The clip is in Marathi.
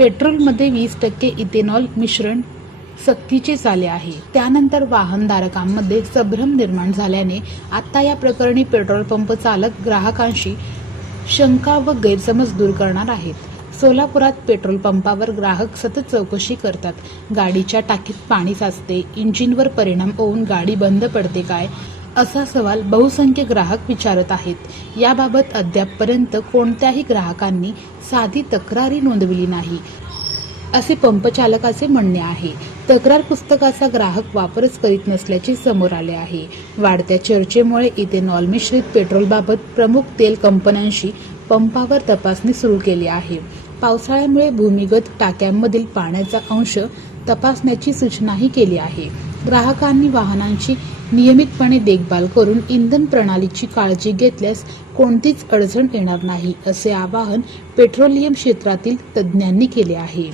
पेट्रोलमध्ये 20% इथेनॉल मिश्रण सक्तीचे झाले आहे। त्यानंतर वाहनधारकांमध्ये संभ्रम निर्माण झाल्याने आता या प्रकरणी पेट्रोल पंप चालक ग्राहकांशी शंका व गैरसमज दूर करणार आहेत। सोलापुरात पेट्रोल पंपावर ग्राहक सतत चौकशी करतात। गाडीच्या टाकीत पाणी साचते, इंजिनवर परिणाम होऊन गाडी बंद पडते काय, असा सवाल बहुसंख्य ग्राहक विचारत आहेत। याबाबत अद्यापपर्यंत कोणत्याही ग्राहकांनी साधी तक्रारी नोंदवली नाही, असे पंपचालकाचे म्हणणे आहे। तक्रार पुस्तकाचा ग्राहक वापरच करीत नसल्याचे समोर आले आहे। वाढत्या चर्चेमुळे इथेनॉल मिश्रित पेट्रोलबाबत प्रमुख तेल कंपन्यांशी पंपावर तपासणी सुरू केली आहे। पावसाळ्यामुळे भूमिगत टाक्यांमधील पाण्याचा अंश तपासण्याची सूचनाही केली आहे। ग्राहकांनी वाहनांची नियमितपणे देखभाल करून इंधन प्रणालीची काळजी घेतल्यास कोणतीच अडचण येणार नाही, असे आवाहन पेट्रोलियम क्षेत्रातील तज्ज्ञांनी केले आहे।